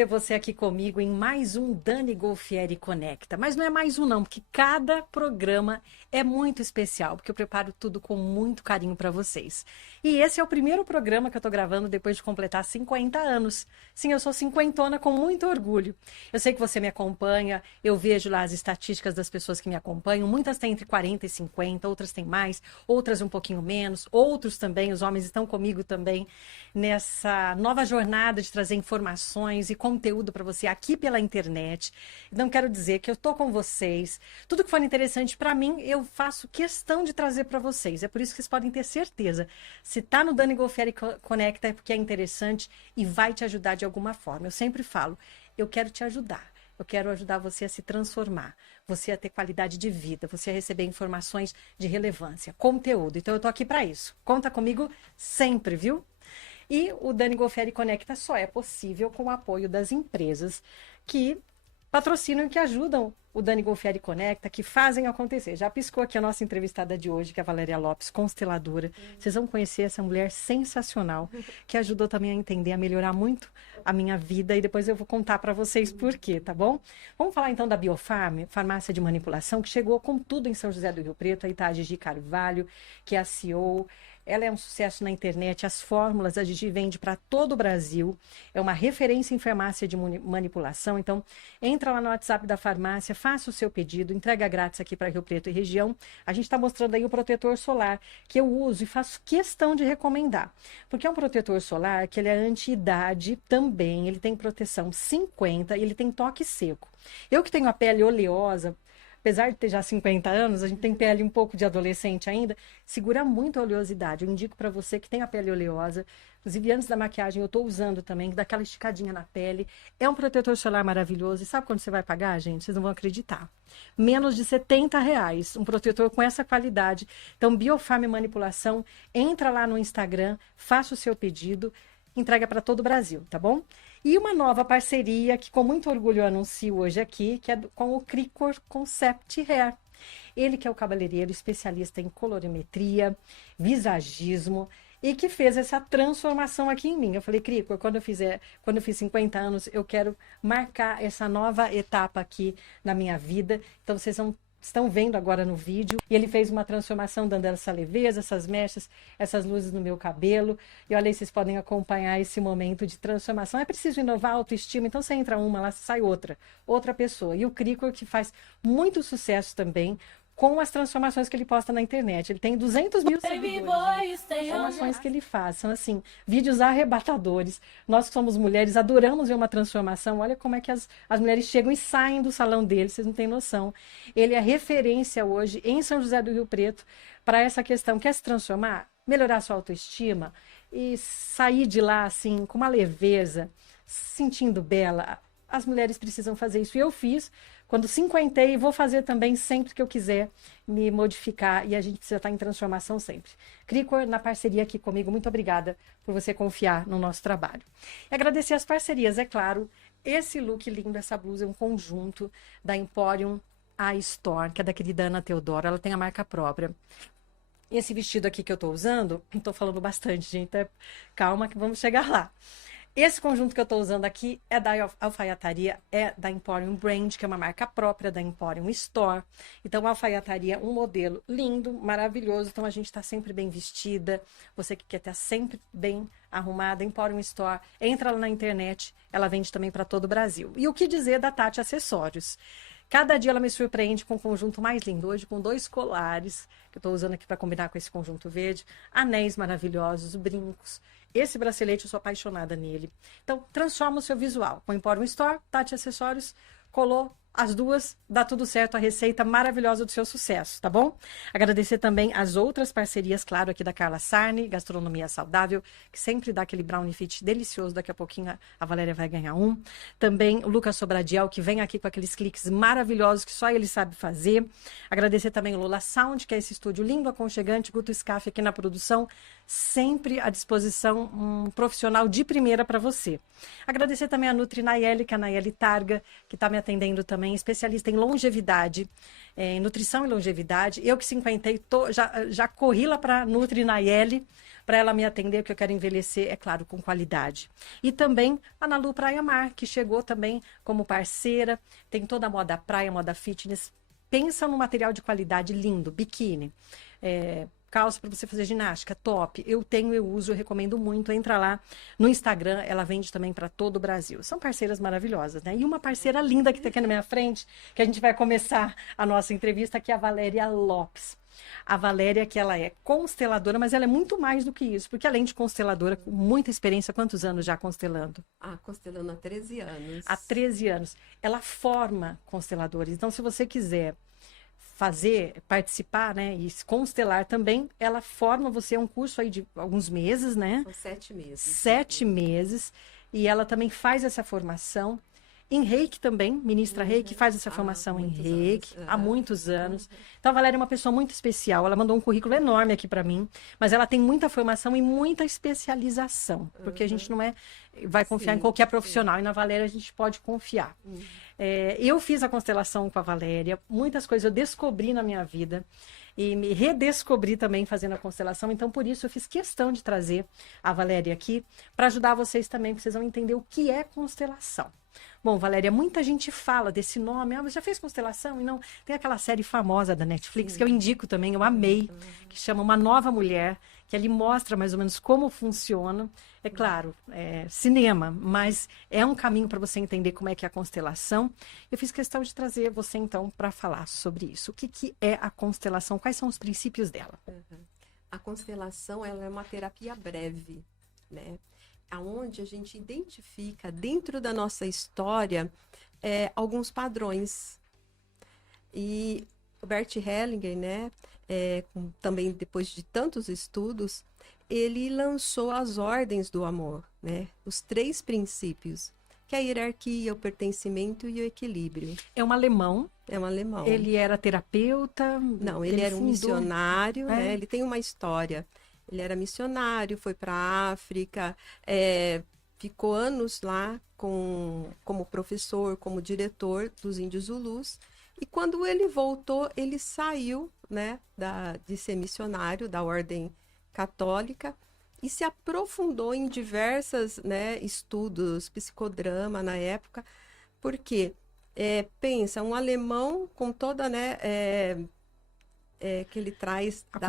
ter você aqui comigo em mais um Dani Golfieri Conecta. Mas não é mais um não, porque cada programa é muito especial, porque eu preparo tudo com muito carinho para vocês. E esse é o primeiro programa que eu tô gravando depois de completar 50 anos. Sim, eu sou cinquentona com muito orgulho. Eu sei que você me acompanha, eu vejo lá as estatísticas das pessoas que me acompanham. Muitas têm entre 40 e 50, outras têm mais, outras um pouquinho menos, outros também, os homens estão comigo também nessa nova jornada de trazer informações e conteúdo para você aqui pela internet. Então, quero dizer que eu estou com vocês. Tudo que for interessante para mim, eu faço questão de trazer para vocês. É por isso que vocês podem ter certeza. Se está no Dani Golfieri Conecta é porque é interessante e vai te ajudar de alguma forma. Eu sempre falo, eu quero te ajudar. Eu quero ajudar você a se transformar, você a ter qualidade de vida, você a receber informações de relevância, conteúdo. Então, eu estou aqui para isso. Conta comigo sempre, viu? E o Dani Golfieri Conecta só é possível com o apoio das empresas que patrocinam e que ajudam o Dani Golfieri Conecta, que fazem acontecer. Já piscou aqui a nossa entrevistada de hoje, que é a Valéria Lopes, consteladora. Vocês vão conhecer essa mulher sensacional, que ajudou também a entender, a melhorar muito a minha vida, e depois eu vou contar para vocês por quê, tá bom? Vamos falar então da Biofarm, farmácia de manipulação, que chegou com tudo em São José do Rio Preto. Aí tá a Gigi Carvalho, que é a CEO. Ela é um sucesso na internet, as fórmulas a Gigi vende para todo o Brasil, é uma referência em farmácia de manipulação. Então, entra lá no WhatsApp da farmácia, faça o seu pedido, entrega grátis aqui para Rio Preto e região. A gente está mostrando aí o protetor solar, que eu uso e faço questão de recomendar, porque é um protetor solar que ele é anti-idade também, ele tem proteção 50 e ele tem toque seco. Eu que tenho a pele oleosa, apesar de ter já 50 anos, a gente tem pele um pouco de adolescente ainda, segura muito a oleosidade. Eu indico para você que tem a pele oleosa, inclusive antes da maquiagem eu estou usando também, que dá aquela esticadinha na pele. É um protetor solar maravilhoso. E sabe quando você vai pagar, gente? Vocês não vão acreditar. Menos de R$ 70, um protetor com essa qualidade. Então, Biofarm Manipulação, entra lá no Instagram, faça o seu pedido, entrega para todo o Brasil, tá bom? E uma nova parceria que com muito orgulho eu anuncio hoje aqui, que é com o Cricor Concept Hair. Ele que é o cabeleireiro especialista em colorimetria, visagismo e que fez essa transformação aqui em mim. Eu falei, Cricor, quando eu fiz 50 anos, eu quero marcar essa nova etapa aqui na minha vida. Então vocês estão vendo agora no vídeo, e ele fez uma transformação dando essa leveza, essas mechas, essas luzes no meu cabelo, e olha aí, vocês podem acompanhar esse momento de transformação. É preciso inovar a autoestima, então você entra uma, lá sai outra pessoa. E o Cricor que faz muito sucesso também com as transformações que ele posta na internet. Ele tem 200 mil seguidores, transformações que ele faz. São, assim, vídeos arrebatadores. Nós que somos mulheres, adoramos ver uma transformação. Olha como é que as mulheres chegam e saem do salão dele, vocês não têm noção. Ele é referência hoje em São José do Rio Preto para essa questão. Quer se transformar? Melhorar sua autoestima e sair de lá, assim, com uma leveza, se sentindo bela. As mulheres precisam fazer isso. E eu fiz quando 50 e vou fazer também sempre que eu quiser me modificar. E a gente precisa estar em transformação sempre. Cricor, na parceria aqui comigo, muito obrigada por você confiar no nosso trabalho. E agradecer as parcerias, é claro. Esse look lindo, essa blusa é um conjunto da Emporium A Store, que é da querida Ana Teodoro. Ela tem a marca própria. Esse vestido aqui que eu estou usando, estou falando bastante, gente. Calma que vamos chegar lá. Esse conjunto que eu estou usando aqui é da alfaiataria, é da Emporium Brand, que é uma marca própria da Emporium Store. Então, a alfaiataria é um modelo lindo, maravilhoso. Então, a gente está sempre bem vestida. Você que quer estar sempre bem arrumada, Emporium Store, entra lá na internet. Ela vende também para todo o Brasil. E o que dizer da Tati Acessórios? Cada dia ela me surpreende com um conjunto mais lindo. Hoje, com 2 colares, que eu estou usando aqui para combinar com esse conjunto verde. Anéis maravilhosos, brincos. Esse bracelete, eu sou apaixonada nele. Então, transforma o seu visual. Com o Emporium Store, Tati Acessórios, colou as duas, dá tudo certo, a receita maravilhosa do seu sucesso, tá bom? Agradecer também as outras parcerias, claro, aqui da Carla Sarni, Gastronomia Saudável, que sempre dá aquele brownie fit delicioso, daqui a pouquinho a Valéria vai ganhar um. Também o Lucas Sobradiel, que vem aqui com aqueles cliques maravilhosos que só ele sabe fazer. Agradecer também o Lola Sound, que é esse estúdio lindo, aconchegante, Guto Scaff aqui na produção, sempre à disposição, um profissional de primeira para você. Agradecer também a Nutri Nayeli, que é a Nayeli Targa, que está me atendendo também, especialista em longevidade, em nutrição e longevidade. Eu que 50 já corri lá para a Nutri Nayeli, para ela me atender, que eu quero envelhecer, é claro, com qualidade. E também a Nalu Praia Mar, que chegou também como parceira, tem toda a moda praia, moda fitness. Pensa num material de qualidade lindo, biquíni, calça para você fazer ginástica, top. Eu tenho, eu uso, eu recomendo muito. Entra lá no Instagram, ela vende também para todo o Brasil. São parceiras maravilhosas, né? E uma parceira linda que está aqui na minha frente, que a gente vai começar a nossa entrevista, que é a Valéria Lopes. A Valéria, que ela é consteladora, mas ela é muito mais do que isso, porque além de consteladora, com muita experiência, quantos anos já constelando? Constelando há 13 anos. Há 13 anos. Ela forma consteladores. Então, se você quiser participar, né, e constelar também, ela forma você, é um curso aí de alguns meses, né? São 7 meses. 7 meses. E ela também faz essa formação. Em Reiki também, ministra Reiki, faz essa formação em Reiki há muitos anos. Então, a Valéria é uma pessoa muito especial. Ela mandou um currículo enorme aqui para mim, mas ela tem muita formação e muita especialização, porque a gente não vai confiar em qualquer profissional, e na Valéria a gente pode confiar. Eu fiz a constelação com a Valéria, muitas coisas eu descobri na minha vida. E me redescobri também fazendo a constelação. Então, por isso, eu fiz questão de trazer a Valéria aqui para ajudar vocês também, porque vocês vão entender o que é constelação. Bom, Valéria, muita gente fala desse nome. Você já fez constelação? E não, tem aquela série famosa da Netflix, que eu indico também, eu amei, que chama Uma Nova Mulher, que ali mostra mais ou menos como funciona. É claro, é cinema, mas é um caminho para você entender como é que é a constelação. Eu fiz questão de trazer você, então, para falar sobre isso. O que é a constelação? Quais são os princípios dela? A constelação, ela é uma terapia breve, né? Onde a gente identifica dentro da nossa história alguns padrões. E o Bert Hellinger, né, também depois de tantos estudos, ele lançou as ordens do amor, né, os 3 princípios, que é a hierarquia, o pertencimento e o equilíbrio. É um alemão. É um alemão. Ele era terapeuta? Não, ele era um missionário, né, ele tem uma história. Ele era missionário, foi para a África, ficou anos lá como professor, como diretor dos Índios Zulus. E quando ele voltou, ele saiu, né, de ser missionário da ordem católica e se aprofundou em diversos, né, estudos, psicodrama na época, porque pensa, um alemão com toda, né, que ele traz a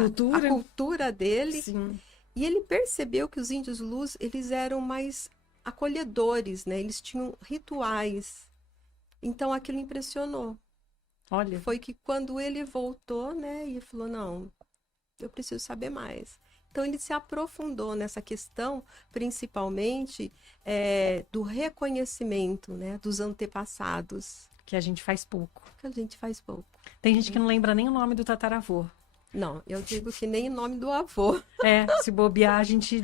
cultura dele. Sim. E ele percebeu que os índios Luz, eles eram mais acolhedores, né? Eles tinham rituais. Então, aquilo impressionou. Olha. Foi que quando ele voltou, né? E falou, não, eu preciso saber mais. Então, ele se aprofundou nessa questão, principalmente do reconhecimento, né? Dos antepassados. Que a gente faz pouco. Tem gente que não lembra nem o nome do tataravô. Não, eu digo que nem o nome do avô. Se bobear, a gente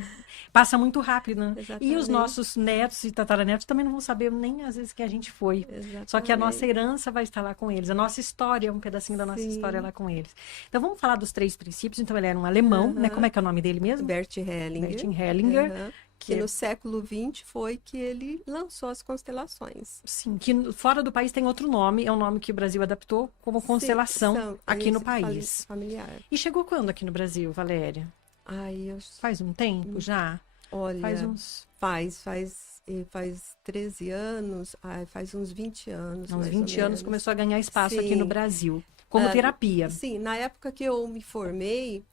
passa muito rápido, né? Exatamente. E os nossos netos e tataranetos também não vão saber nem às vezes que a gente foi. Exatamente. Só que a nossa herança vai estar lá com eles. A nossa história, um pedacinho da nossa história lá com eles. Então, vamos falar dos 3 princípios. Então, ele era um alemão, né? Como é que é o nome dele mesmo? Bert Hellinger. Bert Hellinger. Que no século XX foi que ele lançou as constelações. Sim, que fora do país tem outro nome, é um nome que o Brasil adaptou como constelação aqui no país. Familiar. E chegou quando aqui no Brasil, Valéria? Faz um tempo já? Olha, faz uns... faz 13 anos, faz uns 20 anos. Uns 20 anos começou a ganhar espaço aqui no Brasil, como terapia. Sim, na época que eu me formei,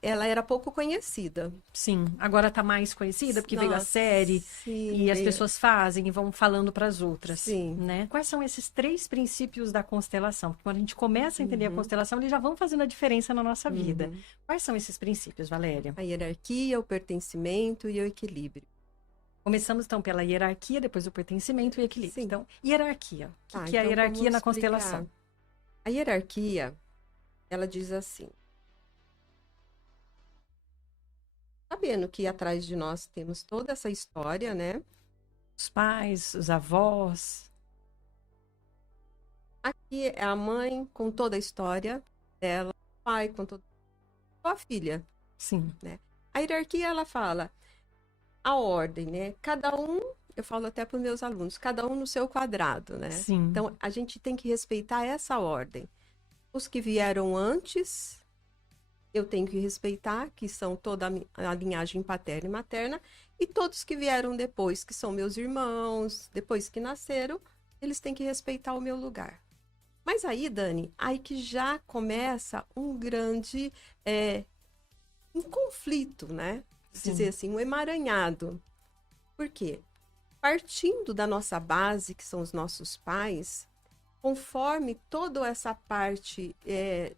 ela era pouco conhecida. Sim, agora está mais conhecida porque veio a série e as pessoas fazem e vão falando para as outras. Sim. Né? Quais são esses 3 princípios da constelação? Porque quando a gente começa a entender a constelação, eles já vão fazendo a diferença na nossa vida. Quais são esses princípios, Valéria? A hierarquia, o pertencimento e o equilíbrio. Começamos, então, pela hierarquia, depois o pertencimento e o equilíbrio. Sim. Então, hierarquia. O que é a hierarquia na constelação? A hierarquia, ela diz assim. Sabendo que atrás de nós temos toda essa história, né? Os pais, os avós. Aqui é a mãe com toda a história dela, o pai com toda a filha. Sim. Né? A hierarquia, ela fala a ordem, né? Cada um, eu falo até para os meus alunos, cada um no seu quadrado, né? Sim. Então, a gente tem que respeitar essa ordem. Os que vieram antes, eu tenho que respeitar, que são toda a linhagem paterna e materna, e todos que vieram depois, que são meus irmãos, depois que nasceram, eles têm que respeitar o meu lugar. Mas aí, Dani, aí que já começa um grande um conflito, né? Sim. Dizer assim, um emaranhado. Por quê? Partindo da nossa base, que são os nossos pais, conforme toda essa parte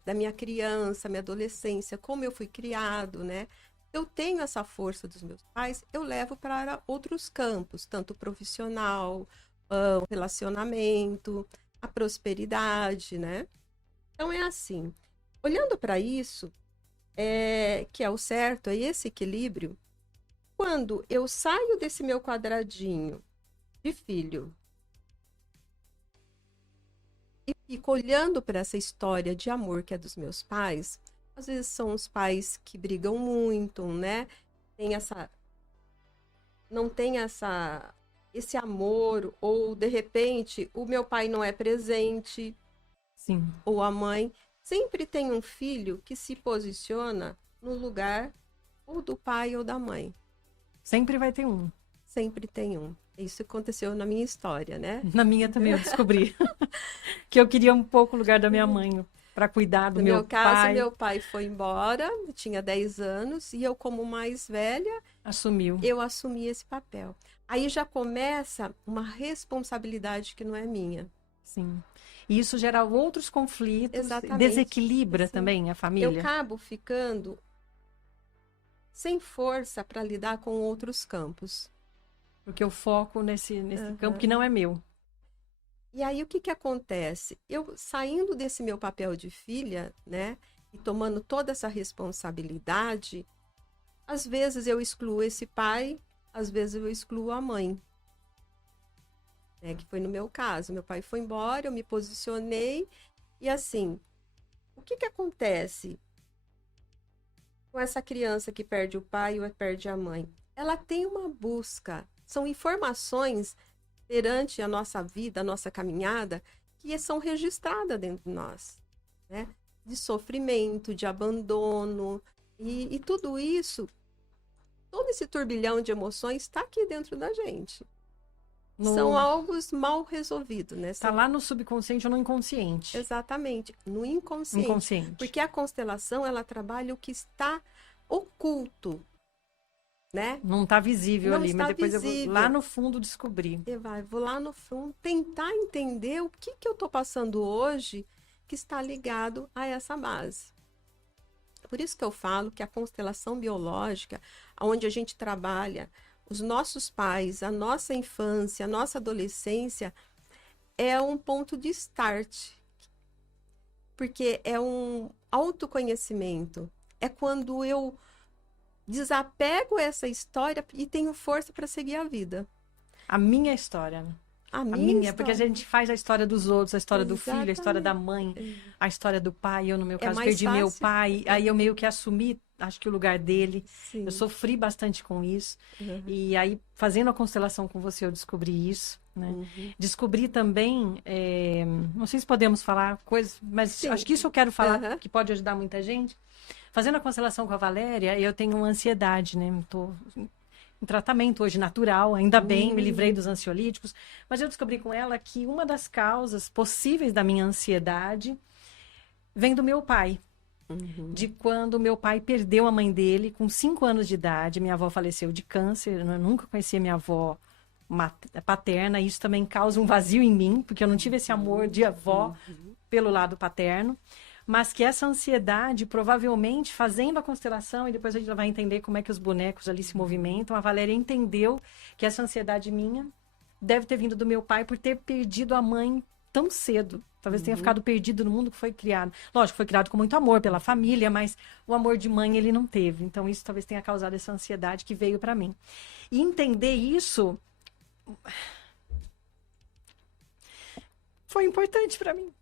da minha criança, minha adolescência, como eu fui criado, né? Eu tenho essa força dos meus pais, eu levo para outros campos, tanto profissional, o relacionamento, a prosperidade, né? Então é assim, olhando para isso, que é o certo, é esse equilíbrio. Quando eu saio desse meu quadradinho de filho e fico olhando para essa história de amor que é dos meus pais, às vezes são os pais que brigam muito, né? Não tem esse amor, ou de repente o meu pai não é presente, Sim. ou a mãe. Sempre tem um filho que se posiciona no lugar ou do pai ou da mãe. Sempre vai ter um. Sempre tem um. Isso aconteceu na minha história, né? Na minha também eu descobri que eu queria um pouco o lugar da minha mãe para cuidar do No meu meu caso, pai. meu pai foi embora, eu tinha 10 anos, e eu, como mais velha, Assumiu. eu assumi esse papel. Aí já começa uma responsabilidade que não é minha. Sim. E isso gera outros conflitos, Exatamente. desequilibra Assim, também a família. eu acabo ficando sem força para lidar com outros campos. Porque eu foco nesse campo que não é meu. E aí, o que acontece? Eu, saindo desse meu papel de filha, né, e tomando toda essa responsabilidade, às vezes eu excluo esse pai, às vezes eu excluo a mãe. Que foi no meu caso. Meu pai foi embora, eu me posicionei, e assim, o que acontece com essa criança que perde o pai ou perde a mãe? Ela tem uma busca, são informações perante a nossa vida, a nossa caminhada, que são registradas dentro de nós, né? De sofrimento, de abandono, e tudo isso, todo esse turbilhão de emoções está aqui dentro da gente. São algo mal resolvidos, né? Está lá no subconsciente ou no inconsciente. Exatamente, no inconsciente. Inconsciente. Porque a constelação, ela trabalha o que está oculto, né? Não está visível Não ali, está mas depois visível. eu vou lá no fundo descobrir. Vou lá no fundo tentar entender o que eu estou passando hoje que está ligado a essa base. Por isso que eu falo que a constelação biológica, onde a gente trabalha os nossos pais, a nossa infância, a nossa adolescência, é um ponto de start. Porque é um autoconhecimento. É quando eu desapego essa história e tenho força para seguir a vida. A minha história. A minha história. Porque a gente faz a história dos outros, a história do Exatamente. filho, a história da mãe, a história do pai. Eu, no meu caso, mais perdi fácil. meu pai. Aí eu meio que assumi, acho que o lugar dele. Sim. Eu sofri bastante com isso. E aí, fazendo a constelação com você, eu descobri isso. Né? Descobri também, não sei se podemos falar coisas, mas Sim. acho que isso eu quero falar, que pode ajudar muita gente. Fazendo a constelação com a Valéria, eu tenho uma ansiedade, né? Estou em tratamento hoje natural, ainda bem, me livrei dos ansiolíticos, mas eu descobri com ela que uma das causas possíveis da minha ansiedade vem do meu pai. De quando meu pai perdeu a mãe dele com 5 anos de idade, minha avó faleceu de câncer, eu nunca conheci a minha avó paterna, isso também causa um vazio em mim, porque eu não tive esse amor de avó pelo lado paterno. Mas que essa ansiedade, provavelmente, fazendo a constelação, e depois a gente vai entender como é que os bonecos ali se movimentam, a Valéria entendeu que essa ansiedade minha deve ter vindo do meu pai por ter perdido a mãe tão cedo. Talvez tenha ficado perdido no mundo que foi criado. Lógico, foi criado com muito amor pela família, mas o amor de mãe ele não teve. Então, isso talvez tenha causado essa ansiedade que veio para mim. E entender isso foi importante para mim.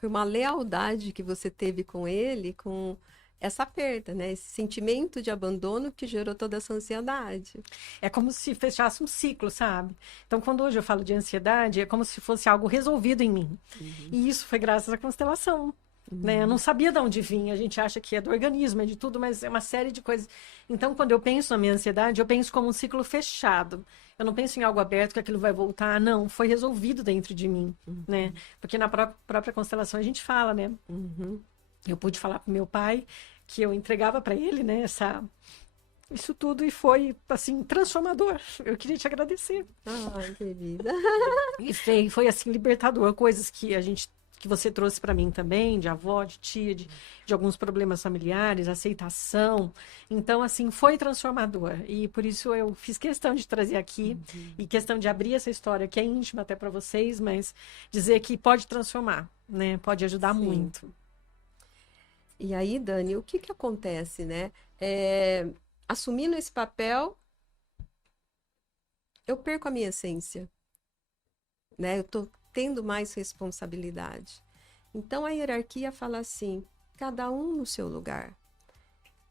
Foi uma lealdade que você teve com ele, com essa perda, né? Esse sentimento de abandono que gerou toda essa ansiedade. É como se fechasse um ciclo, sabe? Então, quando hoje eu falo de ansiedade, é como se fosse algo resolvido em mim. E isso foi graças à constelação. Né? Eu não sabia de onde vinha. A gente acha que é do organismo, é de tudo, mas é uma série de coisas. Então, quando eu penso na minha ansiedade, eu penso como um ciclo fechado. Eu não penso em algo aberto, que aquilo vai voltar. Não, foi resolvido dentro de mim, né? Porque na própria constelação a gente fala, né? Eu pude falar para meu pai que eu entregava para ele, né? Isso tudo e foi, assim, transformador. Eu queria te agradecer. Ai, querida. E foi assim, libertador. Coisas que você trouxe para mim também, de avó, de tia, de alguns problemas familiares, aceitação. Então, assim, foi transformador. E por isso eu fiz questão de trazer aqui e questão de abrir essa história, que é íntima até para vocês, mas dizer que pode transformar, né? Pode ajudar muito. E aí, Dani, o que acontece, né? Assumindo esse papel, eu perco a minha essência, né? Eu tô tendo mais responsabilidade. Então, a hierarquia fala assim, cada um no seu lugar.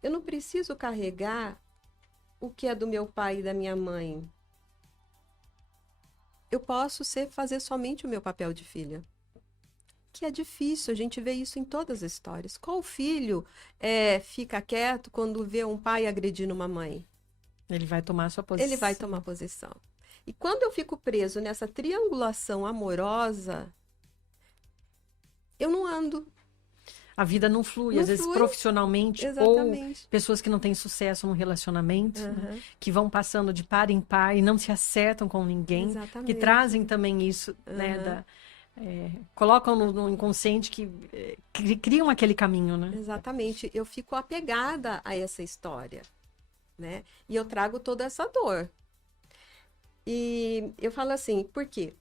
Eu não preciso carregar o que é do meu pai e da minha mãe. Eu posso fazer somente o meu papel de filha. Que é difícil, a gente vê isso em todas as histórias. Qual filho fica quieto quando vê um pai agredindo uma mãe? Ele vai tomar sua posição. Ele vai tomar posição. E quando eu fico preso nessa triangulação amorosa, eu não ando. A vida não flui, Não às vezes flui. profissionalmente, Exatamente. ou pessoas que não têm sucesso no relacionamento, né? Que vão passando de par em par e não se acertam com ninguém, Exatamente. que trazem também isso, né? Colocam no inconsciente que criam aquele caminho, né? Exatamente. Eu fico apegada a essa história, né? E eu trago toda essa dor. E eu falo assim, por quê?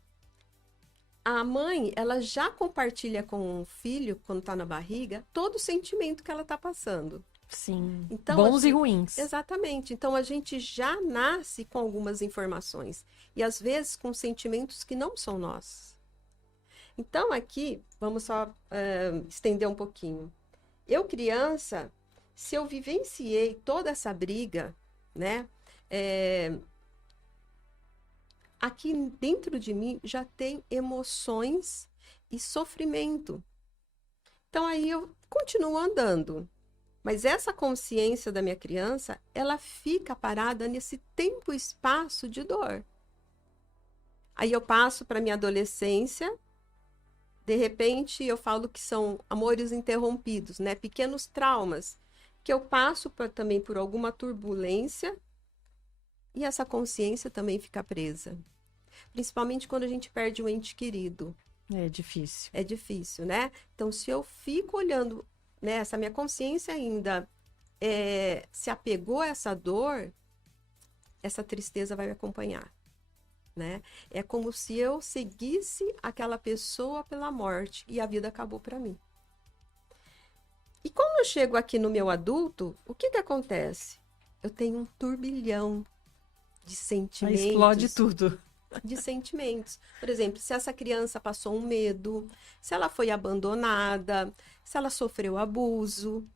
A mãe, ela já compartilha com o filho, quando está na barriga, todo o sentimento que ela está passando. Sim, então, bons e ruins. Exatamente. Então, a gente já nasce com algumas informações. E, às vezes, com sentimentos que não são nossos. Então, aqui, vamos só estender um pouquinho. Eu, criança, se eu vivenciei toda essa briga, né? Aqui dentro de mim já tem emoções e sofrimento. Então, aí eu continuo andando. Mas essa consciência da minha criança, ela fica parada nesse tempo e espaço de dor. Aí eu passo para minha adolescência, de repente eu falo que são amores interrompidos, né? Pequenos traumas, que eu passo também por alguma turbulência e essa consciência também fica presa. Principalmente quando a gente perde um ente querido. É difícil. É difícil, né? Então, se eu fico olhando, né, essa minha consciência ainda se apegou a essa dor, essa tristeza vai me acompanhar, né? É como se eu seguisse aquela pessoa pela morte e a vida acabou para mim. E quando eu chego aqui no meu adulto, o que acontece? Eu tenho um turbilhão de sentimentos. Aí explode tudo. De sentimentos. Por exemplo, se essa criança passou um medo, se ela foi abandonada, se ela sofreu abuso.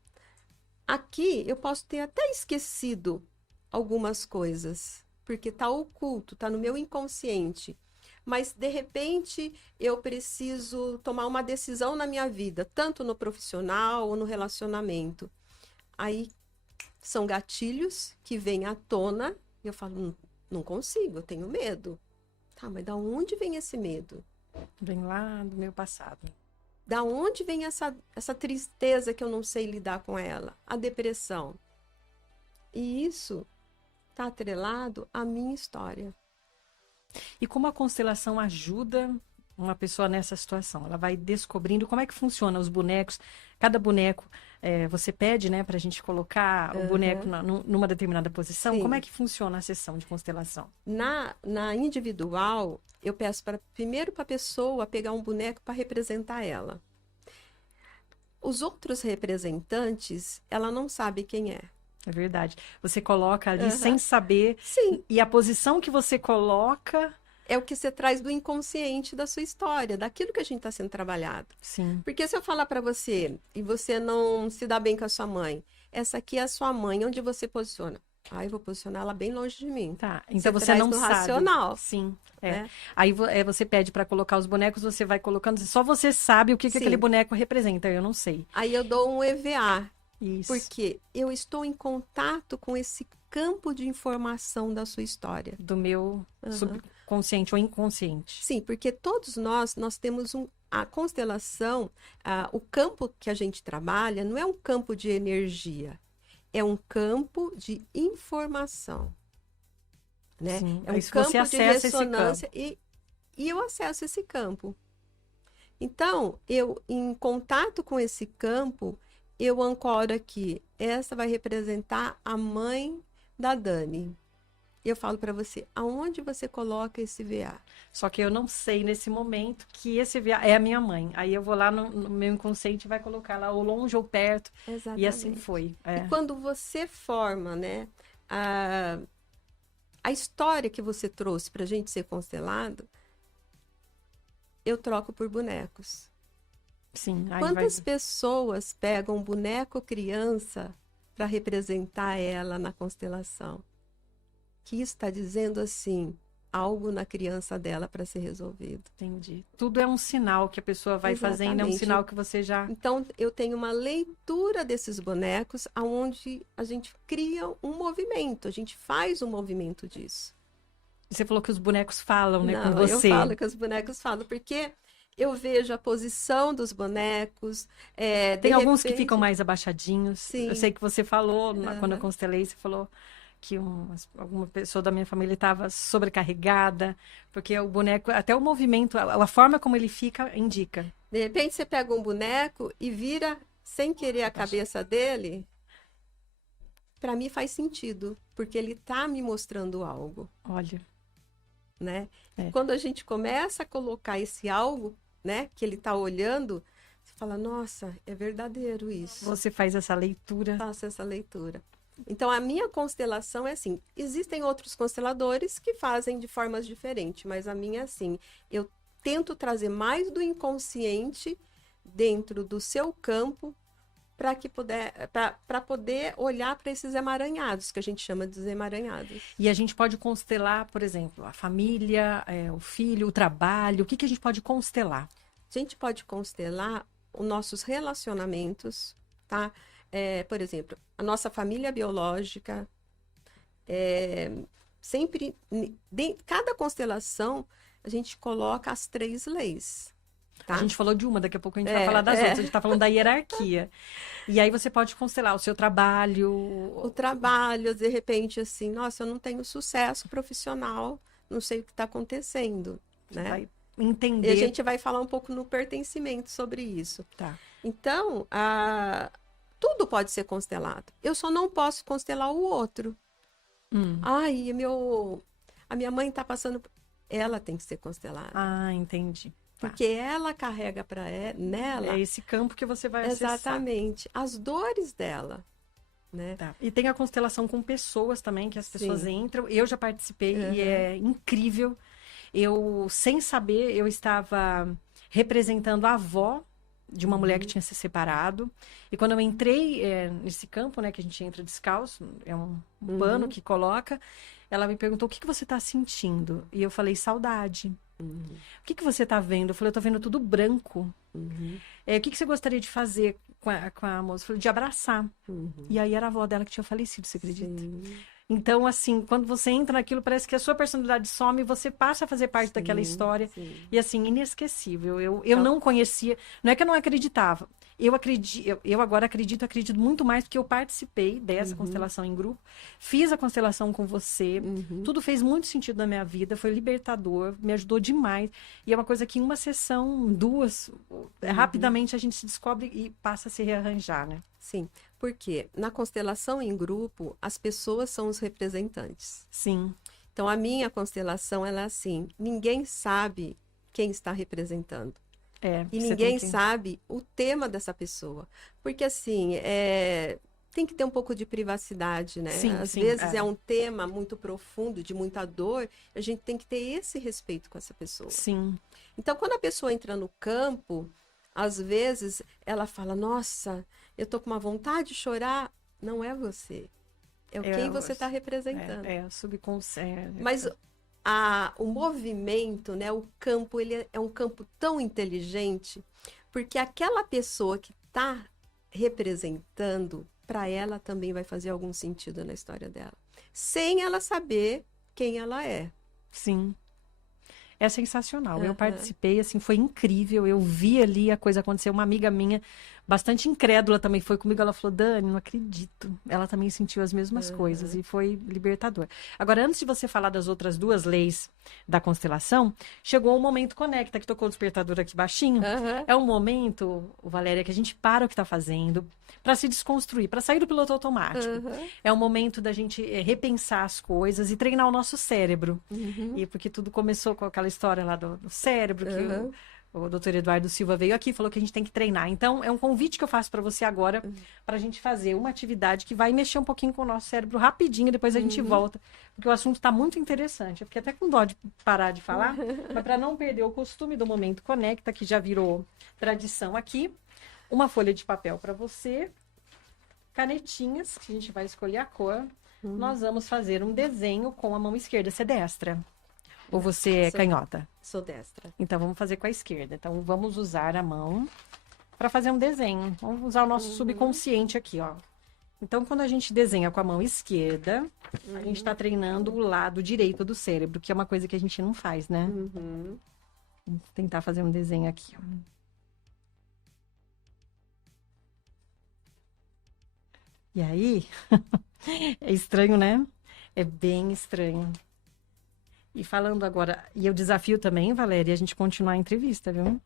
Aqui eu posso ter até esquecido algumas coisas, porque está oculto, está no meu inconsciente. Mas, de repente, eu preciso tomar uma decisão na minha vida, tanto no profissional ou no relacionamento. Aí são gatilhos que vêm à tona e eu falo, não consigo, eu tenho medo. Tá, mas da onde vem esse medo? Vem lá do meu passado. Da onde vem essa tristeza que eu não sei lidar com ela? A depressão. E isso está atrelado à minha história. E como a constelação ajuda uma pessoa nessa situação? Ela vai descobrindo como é que funciona os bonecos. Cada boneco, você pede, né, para a gente colocar o boneco numa determinada posição. Sim. Como é que funciona a sessão de constelação? Na individual, eu peço primeiro para a pessoa pegar um boneco para representar ela. Os outros representantes, ela não sabe quem é. É verdade. Você coloca ali sem saber. Sim. E a posição que você coloca é o que você traz do inconsciente da sua história, daquilo que a gente está sendo trabalhado. Sim. Porque se eu falar para você e você não se dá bem com a sua mãe, essa aqui é a sua mãe, onde você posiciona? Ah, eu vou posicionar ela bem longe de mim. Tá, então você traz não no sabe. racional. Sim, né? Aí você pede para colocar os bonecos, você vai colocando, só você sabe o que aquele boneco representa, eu não sei. Aí eu dou um EVA. Isso. Porque eu estou em contato com esse campo de informação da sua história. Do meu subconsciente ou inconsciente. Sim, porque todos nós temos a constelação, o campo que a gente trabalha não é um campo de energia, é um campo de informação. Né? Sim, é um campo de ressonância e eu acesso esse campo. Então, eu, em contato com esse campo, eu ancoro aqui, essa vai representar a mãe da Dani. Eu falo para você, aonde você coloca esse VA? Só que eu não sei nesse momento que esse VA é a minha mãe. Aí eu vou lá no meu inconsciente e vai colocar lá ou longe ou perto. Exatamente. E assim foi. E quando você forma, né, a história que você trouxe para a gente ser constelado, eu troco por bonecos. Sim. Quantas pessoas pegam um boneco criança para representar ela na constelação? Que está dizendo assim, algo na criança dela para ser resolvido. Entendi. Tudo é um sinal que a pessoa vai fazendo, é um sinal que você já... Então, eu tenho uma leitura desses bonecos, onde a gente cria um movimento, a gente faz um movimento disso. Você falou que os bonecos falam, né, com Não, você. eu falo que os bonecos falam, porque eu vejo a posição dos bonecos. Tem alguns que ficam mais abaixadinhos. Sim. Eu sei que você falou, quando eu constelei, você falou que alguma pessoa da minha família estava sobrecarregada, porque o boneco, até o movimento, a forma como ele fica, indica. De repente você pega um boneco e vira sem querer a cabeça dele. Para mim faz sentido, porque ele está me mostrando algo. Olha. Né? Quando a gente começa a colocar esse algo, né, que ele está olhando, você fala, nossa, é verdadeiro isso. Você faz essa leitura. Faço essa leitura. Então, a minha constelação é assim, existem outros consteladores que fazem de formas diferentes, mas a minha é assim, eu tento trazer mais do inconsciente dentro do seu campo para poder olhar para esses emaranhados, que a gente chama de emaranhados. E a gente pode constelar, por exemplo, a família, o filho, o trabalho, o que a gente pode constelar? A gente pode constelar os nossos relacionamentos, tá? Por exemplo, a nossa família biológica, sempre, cada constelação, a gente coloca as 3 leis. Tá? A gente falou de uma, daqui a pouco a gente vai falar das outras, a gente está falando da hierarquia. E aí você pode constelar o seu trabalho. O trabalho, de repente, assim, nossa, eu não tenho sucesso profissional, não sei o que está acontecendo. Né? Vai entender. E a gente vai falar um pouco no pertencimento sobre isso. Tá. Então, tudo pode ser constelado. Eu só não posso constelar o outro. Ai, a minha mãe está passando... Ela tem que ser constelada. Ah, entendi. Porque ela carrega nela... É esse campo que você vai acessar. Exatamente. As dores dela. Né? Tá. E tem a constelação com pessoas também, que as pessoas entram. Eu já participei e é incrível. Eu, sem saber, eu estava representando a avó de uma mulher que tinha se separado. E quando eu entrei nesse campo, né, que a gente entra descalço, é um pano que coloca, ela me perguntou, o que você está sentindo? E eu falei, saudade. O que você está vendo? Eu falei, eu estou vendo tudo branco. O que você gostaria de fazer com a moça? Eu falei, de abraçar. E aí era a avó dela que tinha falecido, você acredita? Sim. Então, assim, quando você entra naquilo, parece que a sua personalidade some e você passa a fazer parte daquela história. Sim. E, assim, inesquecível. Eu não conhecia, não é que eu não acreditava. Eu agora acredito muito mais porque eu participei dessa constelação em grupo. Fiz a constelação com você. Tudo fez muito sentido na minha vida. Foi libertador, me ajudou demais. E é uma coisa que em uma sessão, 2, rapidamente a gente se descobre e passa a se rearranjar, né? Sim, porque na constelação em grupo, as pessoas são os representantes. Sim. Então, a minha constelação, ela é assim, ninguém sabe quem está representando. E ninguém sabe o tema dessa pessoa. Porque, assim, tem que ter um pouco de privacidade, né? Sim, Às sim, vezes é um tema muito profundo, de muita dor, a gente tem que ter esse respeito com essa pessoa. Sim. Então, quando a pessoa entra no campo, às vezes ela fala, nossa, eu tô com uma vontade de chorar. Não é você, é quem você está representando. Subconsciente. Mas o movimento, né, o campo, ele é um campo tão inteligente, porque aquela pessoa que está representando, para ela também vai fazer algum sentido na história dela, sem ela saber quem ela é. Sim. É sensacional. Eu participei, assim, foi incrível. Eu vi ali a coisa acontecer. Uma amiga minha, bastante incrédula também, foi comigo. Ela falou, Dani, não acredito. Ela também sentiu as mesmas coisas e foi libertador. Agora, antes de você falar das outras duas leis da constelação, chegou o momento Conecta, que tocou o despertador aqui baixinho. É um momento, Valéria, que a gente para o que está fazendo para se desconstruir, para sair do piloto automático. É um momento da gente repensar as coisas e treinar o nosso cérebro. E porque tudo começou com aquela história lá do cérebro, que o doutor Eduardo Silva veio aqui e falou que a gente tem que treinar. Então, é um convite que eu faço para você agora, para a gente fazer uma atividade que vai mexer um pouquinho com o nosso cérebro rapidinho, depois a gente volta, porque o assunto está muito interessante. Eu fiquei até com dó de parar de falar, mas para não perder o costume do Momento Conecta, que já virou tradição aqui, uma folha de papel para você, canetinhas, que a gente vai escolher a cor. Nós vamos fazer um desenho com a mão esquerda. Você é destra? Ou você é canhota? Sou destra. Então, vamos fazer com a esquerda. Então, vamos usar a mão para fazer um desenho. Vamos usar o nosso subconsciente aqui, ó. Então, quando a gente desenha com a mão esquerda, a gente está treinando o lado direito do cérebro, que é uma coisa que a gente não faz, né? Vamos tentar fazer um desenho aqui, ó. E aí, é estranho, né? É bem estranho. E falando agora, e eu desafio também, Valéria, a gente continuar a entrevista, viu?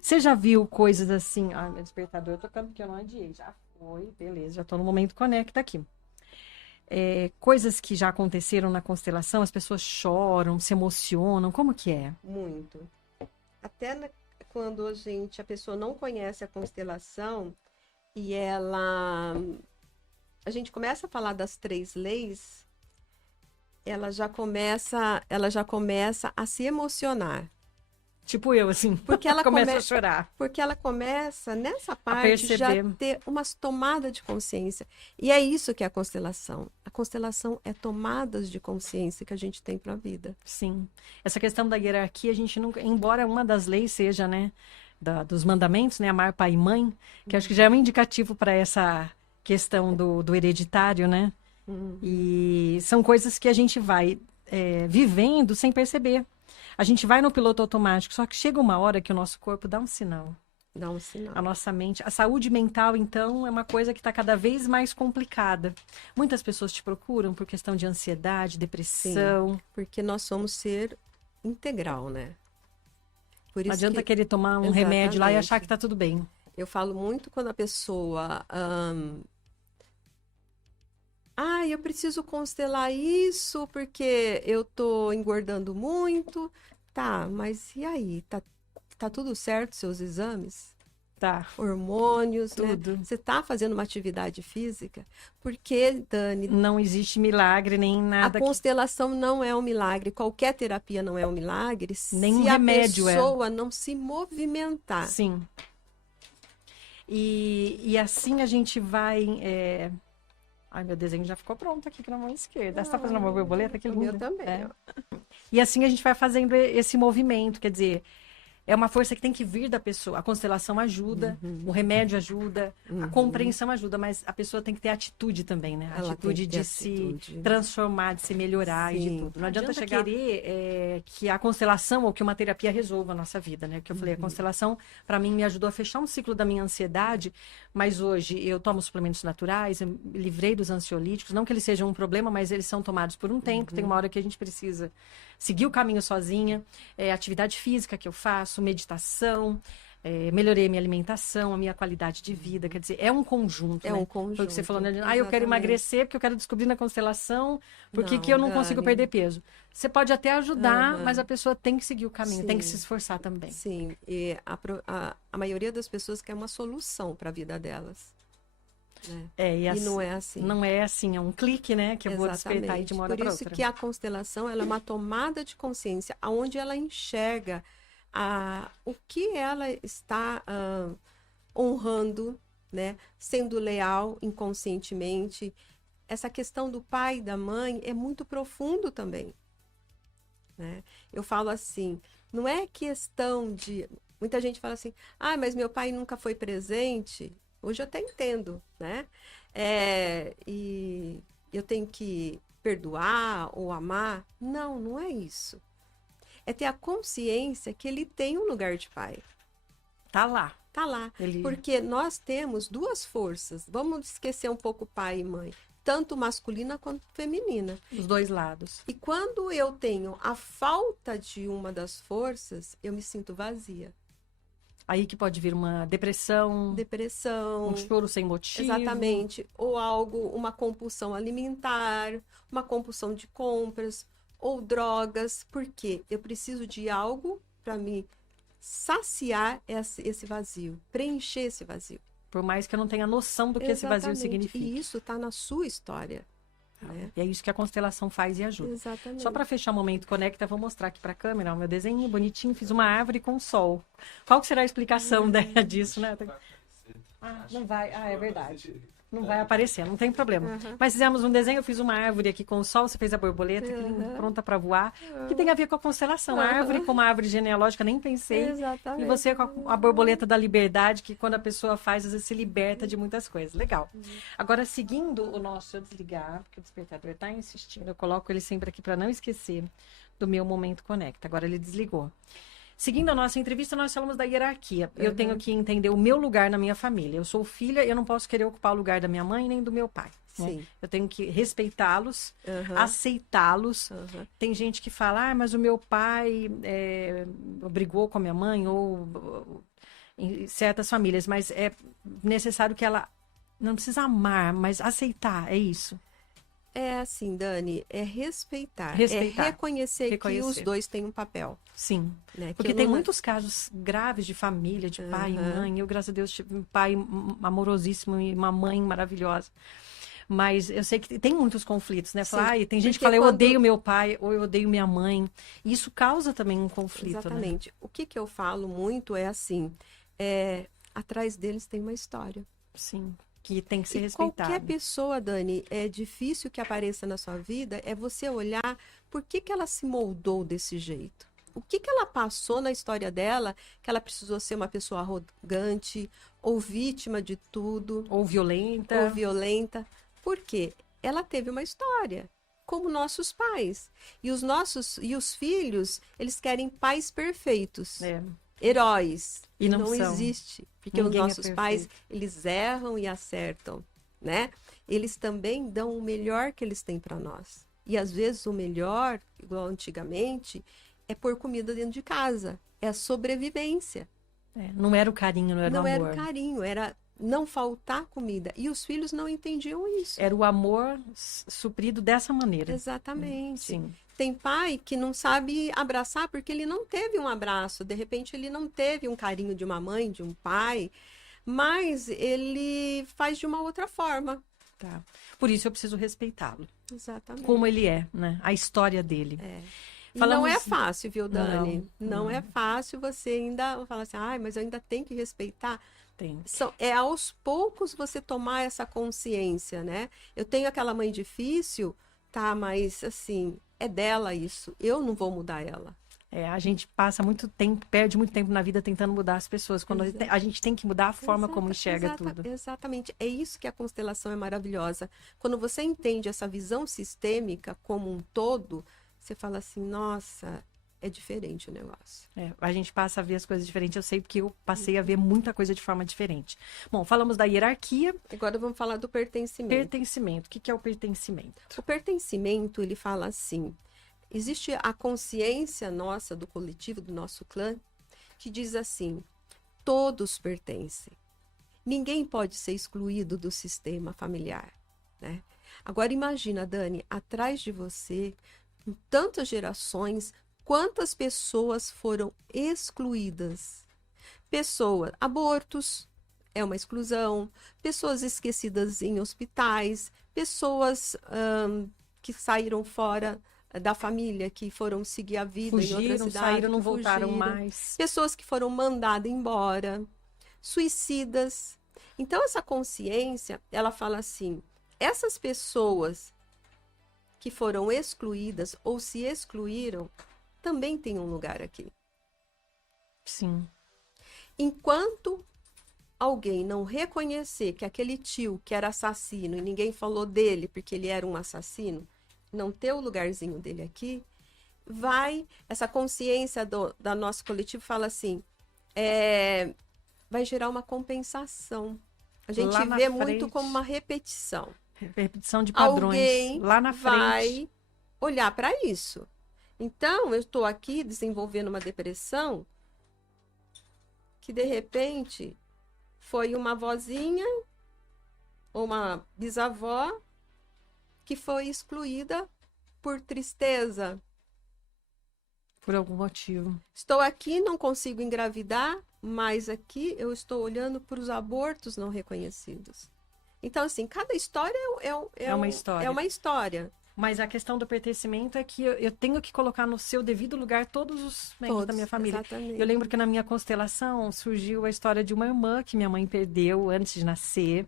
Você já viu coisas assim? Ah, meu despertador tocando porque eu não adiei. Já foi, beleza, já tô no Momento Conecta aqui. Coisas que já aconteceram na constelação, as pessoas choram, se emocionam, como que é? Muito. Até quando a pessoa não conhece a constelação e a gente começa a falar das 3 leis, ela já começa a se emocionar. Tipo eu, assim, porque ela começa a chorar. Porque ela começa, nessa parte, já ter umas tomadas de consciência. E é isso que é a constelação. A constelação é tomadas de consciência que a gente tem para a vida. Sim. Essa questão da hierarquia, a gente nunca... Embora uma das leis seja, né, dos mandamentos, né, amar pai e mãe, que acho que já é um indicativo para essa questão do hereditário, né? E são coisas que a gente vai vivendo sem perceber. A gente vai no piloto automático, só que chega uma hora que o nosso corpo dá um sinal. Dá um sinal. A nossa mente. A saúde mental, então, é uma coisa que está cada vez mais complicada. Muitas pessoas te procuram por questão de ansiedade, depressão. Sim, porque nós somos ser integral, né? Por isso não adianta querer tomar um remédio lá e achar que está tudo bem. Eu falo muito quando a pessoa... eu preciso constelar isso porque eu tô engordando muito. Tá, mas e aí? Tá tudo certo, seus exames? Tá. Hormônios, tudo. Né? Você tá fazendo uma atividade física? Porque, Dani... Não existe milagre nem nada. A constelação não é um milagre. Qualquer terapia não é um milagre. Nem um remédio se a pessoa não se movimentar. Sim. E assim a gente vai... Ai, meu desenho já ficou pronto aqui na mão esquerda. Você tá fazendo uma borboleta? Que lindo. O meu também. E assim a gente vai fazendo esse movimento, quer dizer, é uma força que tem que vir da pessoa. A constelação ajuda, o remédio ajuda, a compreensão ajuda, mas a pessoa tem que ter atitude também, né? A atitude de se transformar, de se melhorar e de tudo. Não adianta querer que a constelação ou que uma terapia resolva a nossa vida, né? Porque eu falei, a constelação, para mim, me ajudou a fechar um ciclo da minha ansiedade, mas hoje eu tomo suplementos naturais, eu me livrei dos ansiolíticos, não que eles sejam um problema, mas eles são tomados por um tempo, tem uma hora que a gente precisa seguir o caminho sozinha, atividade física que eu faço, meditação, melhorei a minha alimentação, a minha qualidade de vida. Quer dizer, é um conjunto, É né? um conjunto. Foi o que você falou, né? Eu quero Exatamente. emagrecer porque eu quero descobrir na constelação que eu não consigo Dani. perder peso. Você pode até ajudar, mas a pessoa tem que seguir o caminho, tem que se esforçar também. Sim, e a maioria das pessoas quer uma solução para a vida delas. Né? E não é assim. Não é assim, é um clique, né? Que eu vou despertar aí de uma hora para outra. Por isso que a constelação ela é uma tomada de consciência, onde ela enxerga o que ela está honrando, né? Sendo leal inconscientemente. Essa questão do pai e da mãe é muito profundo também. Né? Eu falo assim, não é questão de... Muita gente fala assim, mas meu pai nunca foi presente. Hoje eu até entendo, né? E eu tenho que perdoar ou amar. Não, não é isso. É ter a consciência que ele tem um lugar de pai. Tá lá. Tá lá. Porque nós temos duas forças. Vamos esquecer um pouco pai e mãe. Tanto masculina quanto feminina. Os dois lados. E quando eu tenho a falta de uma das forças, eu me sinto vazia. Aí que pode vir uma depressão. Um choro sem motivo. Exatamente. Ou uma compulsão alimentar, uma compulsão de compras, ou drogas. Por quê? Eu preciso de algo para me saciar esse vazio, preencher esse vazio. Por mais que eu não tenha noção do que esse vazio significa. E isso está na sua história. Né? E é isso que a constelação faz e ajuda. Exatamente. Só para fechar o Momento Conecta, vou mostrar aqui para a câmera o meu desenho bonitinho. Fiz uma árvore com sol. Qual que será a explicação disso, né? Não vai. É verdade. Não vai aparecer, não tem problema. Mas fizemos um desenho, eu fiz uma árvore aqui com o sol, você fez a borboleta, pronta para voar, que tem a ver com a constelação. A árvore como a árvore genealógica, nem pensei. Exatamente. E você com a borboleta da liberdade, que quando a pessoa faz, às vezes se liberta de muitas coisas. Legal. Agora, seguindo o nosso... Deixa eu desligar, porque o despertador está insistindo. Eu coloco ele sempre aqui para não esquecer do meu Momento Conecta. Agora ele desligou. Seguindo a nossa entrevista, nós falamos da hierarquia. Eu tenho que entender o meu lugar na minha família. Eu sou filha, eu não posso querer ocupar o lugar da minha mãe nem do meu pai. Né? Eu tenho que respeitá-los, aceitá-los. Tem gente que fala, mas o meu pai brigou com a minha mãe, ou em certas famílias. Mas é necessário que ela não precisa amar, mas aceitar, é isso. É assim, Dani, é respeitar. É reconhecer que os dois têm um papel. Sim, né? Porque tem muitos casos graves de família, de pai e mãe. Eu, graças a Deus, tive um pai amorosíssimo e uma mãe maravilhosa. Mas eu sei que tem muitos conflitos, né? Tem gente que fala, eu odeio meu pai ou eu odeio minha mãe. E isso causa também um conflito, exatamente. Né? O que eu falo muito é assim, atrás deles tem uma história. Sim. Que tem que ser respeitado. Qualquer pessoa, Dani, é difícil que apareça na sua vida, é você olhar por que ela se moldou desse jeito. O que ela passou na história dela, que ela precisou ser uma pessoa arrogante, ou vítima de tudo. Ou violenta. Por quê? Ela teve uma história, como nossos pais. E os filhos, eles querem pais perfeitos. Heróis. E não existe. Porque os nossos pais, eles erram e acertam, né? Eles também dão o melhor que eles têm para nós. E às vezes o melhor, igual antigamente, é pôr comida dentro de casa. É a sobrevivência. Não era o carinho, não era o amor. Não era o carinho, era não faltar comida. E os filhos não entendiam isso. Era o amor suprido dessa maneira. Exatamente. Sim. Tem pai que não sabe abraçar porque ele não teve um abraço. De repente, ele não teve um carinho de uma mãe, de um pai. Mas ele faz de uma outra forma. Tá. Por isso eu preciso respeitá-lo. Exatamente. Como ele é, né? A história dele. Não é fácil, viu, Dani? Não é fácil você ainda falar assim, mas eu ainda tenho que respeitar. Tem. É aos poucos você tomar essa consciência, né? Eu tenho aquela mãe difícil, mas assim, é dela isso. Eu não vou mudar ela. A gente passa muito tempo, perde muito tempo na vida tentando mudar as pessoas. Quando a gente tem que mudar a forma como enxerga tudo. Exatamente. É isso que a constelação é maravilhosa. Quando você entende essa visão sistêmica como um todo, você fala assim, nossa, é diferente o negócio. A gente passa a ver as coisas diferentes. Eu sei porque eu passei a ver muita coisa de forma diferente. Bom, falamos da hierarquia. Agora vamos falar do pertencimento. Pertencimento. O que é o pertencimento? O pertencimento, ele fala assim, existe a consciência nossa, do coletivo, do nosso clã, que diz assim, todos pertencem. Ninguém pode ser excluído do sistema familiar, né? Agora imagina, Dani, atrás de você, com tantas gerações, quantas pessoas foram excluídas? Pessoas, abortos é uma exclusão, pessoas esquecidas em hospitais, pessoas que saíram fora da família, que foram seguir a vida em outra cidade, saíram, não voltaram mais. Pessoas que foram mandadas embora, suicidas. Então, essa consciência, ela fala assim, essas pessoas que foram excluídas ou se excluíram, também têm um lugar aqui. Sim. Enquanto alguém não reconhecer que aquele tio que era assassino e ninguém falou dele porque ele era um assassino, não ter o lugarzinho dele aqui, essa consciência da nosso coletivo fala assim, vai gerar uma compensação. A gente vê muito como uma repetição. Repetição de padrões. Alguém lá na frente vai olhar para isso. Então, eu estou aqui desenvolvendo uma depressão que, de repente, foi uma vozinha ou uma bisavó que foi excluída por tristeza. Por algum motivo. Estou aqui, não consigo engravidar, mas aqui eu estou olhando para os abortos não reconhecidos. Então, assim, cada história é uma história. É uma história. Mas a questão do pertencimento é que eu tenho que colocar no seu devido lugar todos os membros da minha família. Exatamente. Eu lembro que na minha constelação surgiu a história de uma irmã que minha mãe perdeu antes de nascer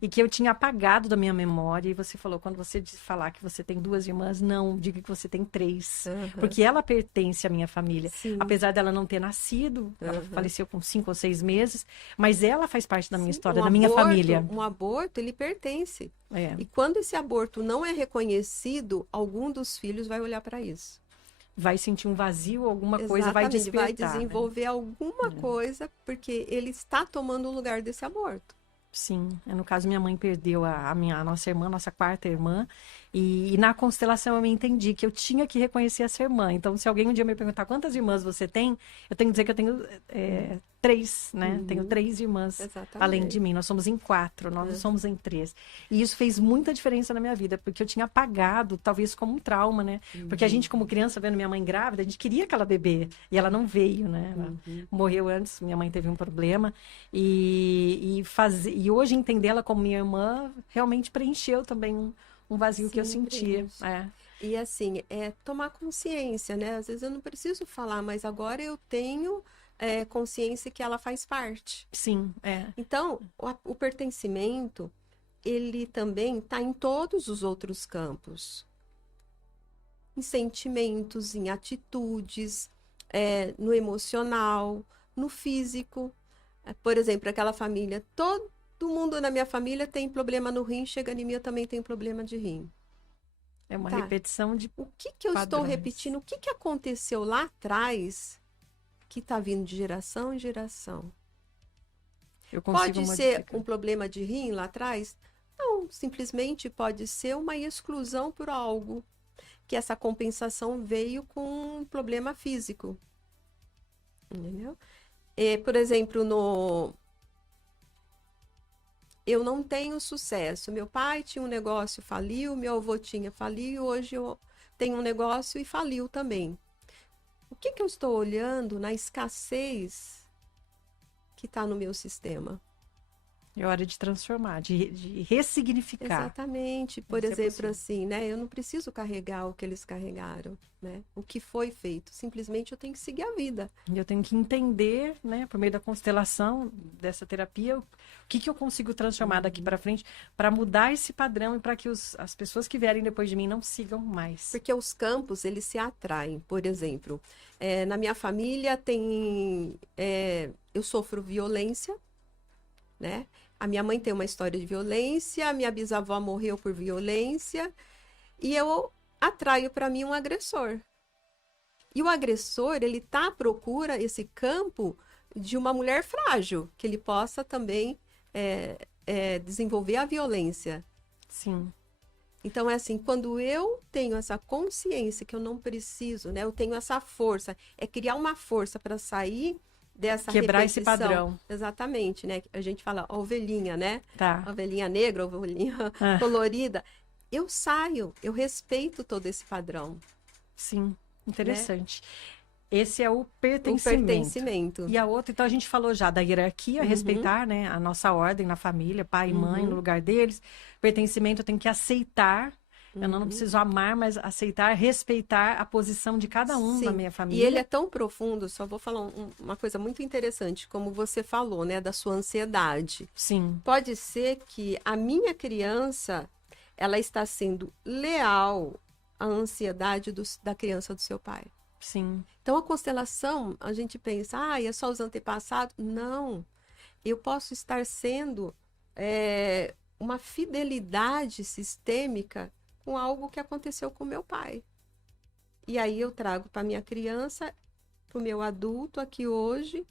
e que eu tinha apagado da minha memória. E você falou, quando você falar que você tem 2 irmãs, não, diga que você tem 3. Porque ela pertence à minha família. Sim. Apesar dela não ter nascido, ela faleceu com 5 ou 6 meses, mas ela faz parte da minha história, da minha família. Um aborto, ele pertence. É. E quando esse aborto não é reconhecido, algum dos filhos vai olhar para isso. Vai sentir um vazio, alguma Exatamente, coisa vai despertar. vai desenvolver alguma coisa, porque ele está tomando o lugar desse aborto. Sim, no caso minha mãe perdeu a nossa irmã, nossa 4ª irmã, e na constelação eu me entendi que eu tinha que reconhecer essa irmã. Então, se alguém um dia me perguntar quantas irmãs você tem, eu tenho que dizer que eu tenho 3, né? Tenho 3 irmãs. Exatamente. Além de mim. Nós somos em 4, nós não somos em 3. E isso fez muita diferença na minha vida, porque eu tinha apagado, talvez como um trauma, né? Porque a gente, como criança, vendo minha mãe grávida, a gente queria aquela bebê, e ela não veio, né? Ela morreu antes, minha mãe teve um problema, e hoje entender ela como minha irmã realmente preencheu também um vazio que eu sentia. E assim, tomar consciência, né? Às vezes eu não preciso falar, mas agora eu tenho consciência que ela faz parte. Sim, Então, o pertencimento, ele também está em todos os outros campos. Em sentimentos, em atitudes, no emocional, no físico. Por exemplo, aquela família, todo mundo na minha família tem problema no rim, chega em mim, eu também tenho problema de rim. É uma repetição de O que eu estou repetindo? O que aconteceu lá atrás que está vindo de geração em geração? Pode ser um problema de rim lá atrás? Não, simplesmente pode ser uma exclusão por algo. Que essa compensação veio com um problema físico. Entendeu? Por exemplo, eu não tenho sucesso. Meu pai tinha um negócio, faliu, meu avô tinha, faliu, hoje eu tenho um negócio e faliu também. O que eu estou olhando na escassez que está no meu sistema? É hora de transformar, de ressignificar. Exatamente. Por exemplo, assim, né? Eu não preciso carregar o que eles carregaram, né? O que foi feito. Simplesmente eu tenho que seguir a vida. Eu tenho que entender, né? Por meio da constelação dessa terapia, o que eu consigo transformar daqui para frente para mudar esse padrão e para que as pessoas que vierem depois de mim não sigam mais. Porque os campos, eles se atraem. Por exemplo, na minha família eu sofro violência, né? A minha mãe tem uma história de violência, a minha bisavó morreu por violência, e eu atraio para mim um agressor. E o agressor, ele tá à procura, esse campo, de uma mulher frágil, que ele possa também desenvolver a violência. Sim. Então, é assim, quando eu tenho essa consciência que eu não preciso, né? Eu tenho essa força, criar uma força para sair dessa quebrar esse repetição. padrão. Exatamente, né? A gente fala a ovelhinha, né? Tá. A ovelhinha negra, a ovelhinha colorida. Eu saio, eu respeito todo esse padrão. Sim, interessante. Esse é o pertencimento. O pertencimento. E a outra, então a gente falou já da hierarquia, respeitar, né, a nossa ordem na família, pai e mãe no lugar deles. Pertencimento, eu tenho que aceitar. Eu não preciso amar, mas aceitar, respeitar a posição de cada um na minha família. E ele é tão profundo, só vou falar uma coisa muito interessante, como você falou, né, da sua ansiedade. Sim. Pode ser que a minha criança, ela está sendo leal à ansiedade da criança do seu pai. Sim. Então, a constelação, a gente pensa, é só os antepassados. Não. Eu posso estar sendo uma fidelidade sistêmica com algo que aconteceu com meu pai. E aí eu trago para minha criança, para o meu adulto aqui hoje.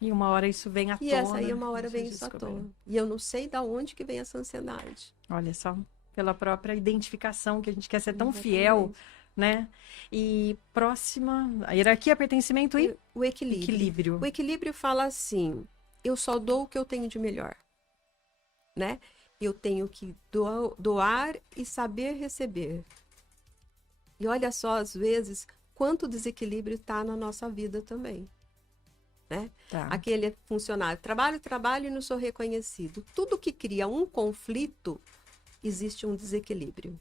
E uma hora isso vem à tona. E essa aí uma hora vem isso à tona. E eu não sei de onde que vem essa ansiedade. Olha só, pela própria identificação, que a gente quer ser tão fiel, né? E próxima, a hierarquia, pertencimento e o equilíbrio. O equilíbrio fala assim, eu só dou o que eu tenho de melhor, né? Eu tenho que doar e saber receber. E olha só, às vezes, quanto desequilíbrio está na nossa vida também, né? Tá. Aquele funcionário, trabalho e não sou reconhecido. Tudo que cria um conflito, existe um desequilíbrio.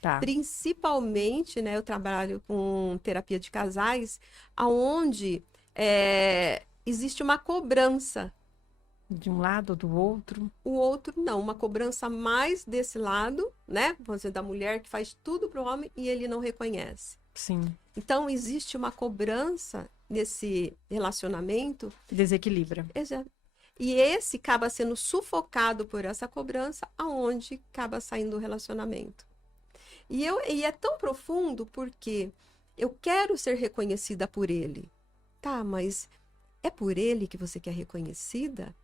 Tá. Principalmente, né, eu trabalho com terapia de casais, onde existe uma cobrança. De um lado ou do outro? O outro não, uma cobrança mais desse lado, né? Vamos dizer, da mulher que faz tudo para o homem e ele não reconhece. Sim. Então, existe uma cobrança nesse relacionamento. Desequilibra. Exato. E esse acaba sendo sufocado por essa cobrança, aonde acaba saindo o relacionamento. E é tão profundo porque eu quero ser reconhecida por ele. Tá, mas é por ele que você quer reconhecida?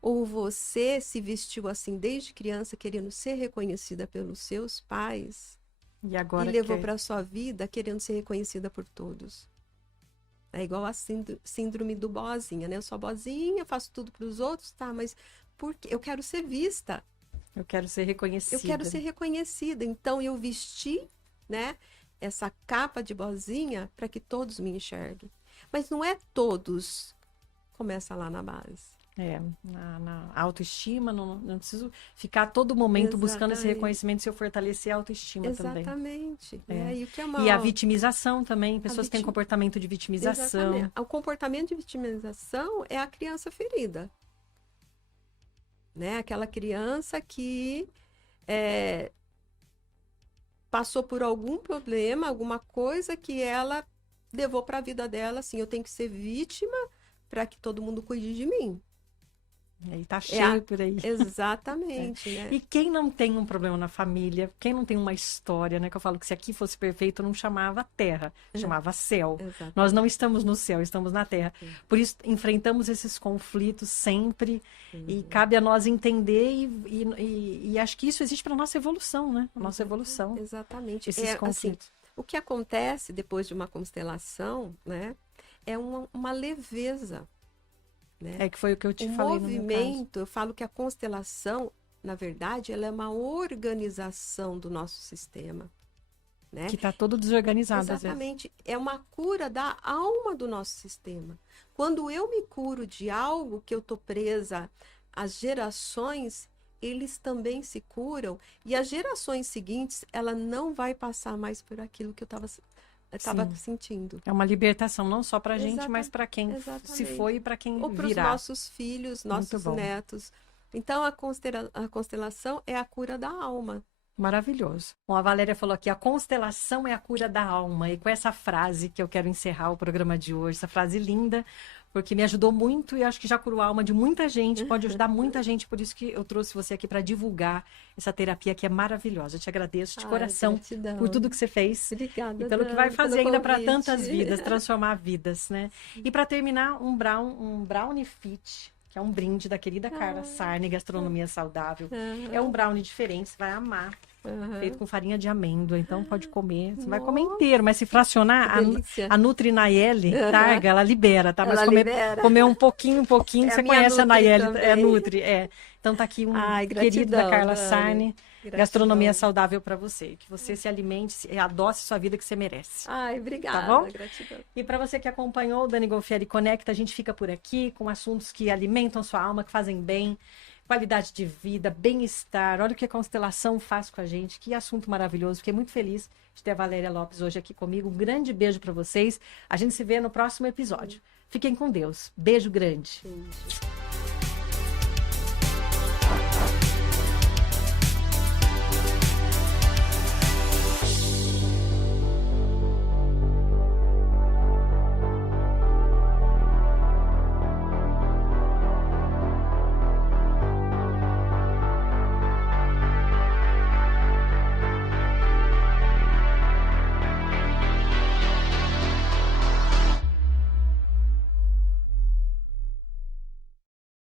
Ou você se vestiu assim desde criança querendo ser reconhecida pelos seus pais e agora levou para a sua vida querendo ser reconhecida por todos? É igual a síndrome do boazinha, né? Eu sou boazinha, faço tudo para os outros, tá, mas por quê? Eu quero ser vista. Eu quero ser reconhecida. Eu quero ser reconhecida. Então, eu vesti, né, essa capa de boazinha para que todos me enxerguem. Mas não é todos. Começa lá na base. Na autoestima, não preciso ficar a todo momento buscando esse reconhecimento se eu fortalecer a autoestima também. Exatamente. E a vitimização também, pessoas têm comportamento de vitimização. Exatamente. O comportamento de vitimização é a criança ferida. Né? Aquela criança que passou por algum problema, alguma coisa que ela levou para a vida dela, assim, eu tenho que ser vítima para que todo mundo cuide de mim. E aí tá cheio por aí. Exatamente, né? E quem não tem um problema na família, quem não tem uma história, né? Que eu falo que se aqui fosse perfeito, não chamava terra, chamava céu. Exatamente. Nós não estamos no céu, estamos na terra. Por isso, enfrentamos esses conflitos sempre. E cabe a nós entender e acho que isso existe para nossa evolução, né? A nossa evolução. Exatamente. Esses conflitos. Assim, o que acontece depois de uma constelação, né? É uma leveza. Né? É que foi o que eu te falei no meu caso. Eu falo que a constelação, na verdade, ela é uma organização do nosso sistema. Né? Que está todo desorganizado. Exatamente. Às vezes. É uma cura da alma do nosso sistema. Quando eu me curo de algo que eu estou presa às gerações, eles também se curam. E as gerações seguintes, ela não vai passar mais por aquilo que eu estava sentindo. É uma libertação, não só para a gente, mas para quem se foi e para quem virá. Ou para os nossos filhos, nossos netos. Então, a constelação é a cura da alma. Maravilhoso. Bom, a Valéria falou aqui, a constelação é a cura da alma. E com essa frase que eu quero encerrar o programa de hoje, essa frase linda, porque me ajudou muito e acho que já curou a alma de muita gente, pode ajudar muita gente, por isso que eu trouxe você aqui para divulgar essa terapia que é maravilhosa. Eu te agradeço de coração por tudo que você fez. Obrigada, e pelo que vai fazer ainda para tantas vidas, transformar vidas, né? E para terminar, um brownie fit, que é um brinde da querida Carla Sarne, Gastronomia Saudável. É um brownie diferente, você vai amar. feito com farinha de amêndoa, então pode comer, você vai comer inteiro, mas se fracionar, a Nutri Nayeli, Targa, ela libera, tá? Mas comer um pouquinho, você conhece a Nayeli, é Nutri, Então tá aqui querido da Carla Sarne, gastronomia saudável para você, que você se alimente e adoce sua vida que você merece. Ai, obrigada, tá bom? Gratidão. E para você que acompanhou o Dani Golfieri Conecta, a gente fica por aqui com assuntos que alimentam sua alma, que fazem bem, qualidade de vida, bem-estar. Olha o que a constelação faz com a gente. Que assunto maravilhoso. Fiquei muito feliz de ter a Valéria Lopes hoje aqui comigo. Um grande beijo para vocês. A gente se vê no próximo episódio. Fiquem com Deus. Beijo grande. Beijo.